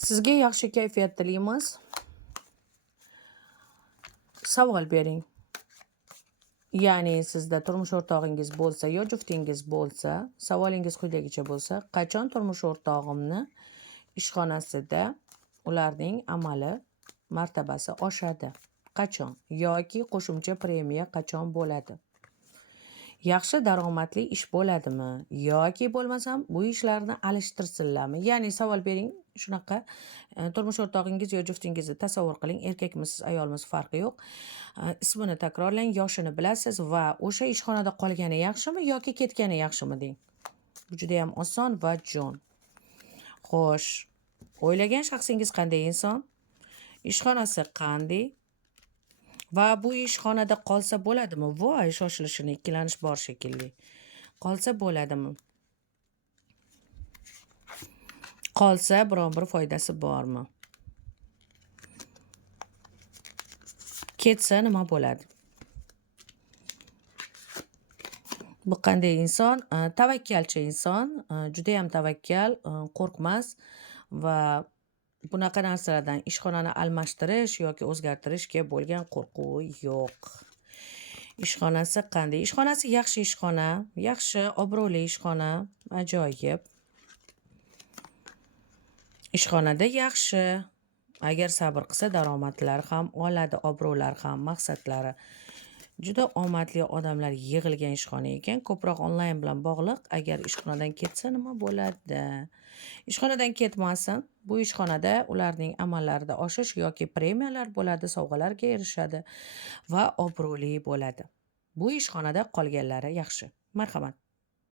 Sizga yaxshi kayfiyat tilaymiz. Savol bering. Ya'ni sizda turmush o'rtog'ingiz bo'lsa yo juftingiz bo'lsa, savolingiz quyidagicha bo'lsa: qachon turmush o'rtog'imni ishxonasida ularning amali martabasi oshadi? Qachon? Yoki qo'shimcha premiya qachon bo'ladi? Yaxshi daromadli ish bo'ladimi? Yoki bo'lmasam bu ishlarni alishtirsinlarmi? Ya'ni savol bering, shunaqa turmush o'rtog'ingiz yo juftingizni tasavvur qiling, erkakmisiz, ayolmisiz farqi yo'q. Ismini takrorlang, yoshini bilasiz va o'sha ishxonada qolgani yaxshimi yoki ketgani yaxshimi deng. Bu juda ham oson va jon. Xo'sh, o'ylagan shaxsingiz qanday inson? Ishxonasi qanday? Va bu ishxonada qolsa bo'ladimi? Voy, shoshilishini ikkilanish bor shekilli. Qolsa bo'ladimi? Qolsa biron bir foydasi bormi? Ketsa nima bo'ladi? Bu qanday inson? Tavakkalchi inson, juda ham tavakkal, qo'rqmas va bunaqa narsalardan, ishxonani almashtirish yoki o'zgartirishga bo'lgan qo'rquvi yo'q. Ishxonasi qanday? Ishxonasi yaxshi ishxona, yaxshi obro'li ishxona, ajoyib. Ishxonada yaxshi. Agar sabr qilsa daromadlar ham oladi, obro'lar ham, maqsadlari. Juda omadli odamlar yig'ilgan ishxona ekan, ko'proq onlayn bilan bog'liq. Agar ishxonadan ketsa nima bo'ladi? Ishxonadan ketmasin. Bu ishxonada ularning amallarida oshish yoki premiyalar bo'ladi, sovg'alarga erishadi va obro'li bo'ladi. Bu ishxonada qolganlari yaxshi. Marhamat.